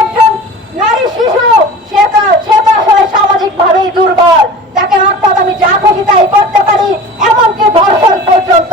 একজন নারী শিশু, সে তো সে তো আসলে দুর্বল। তাকে অর্থাৎ আমি যা খুশি তাই করতে পারি, এমনকি ধর্ষণ পর্যন্ত।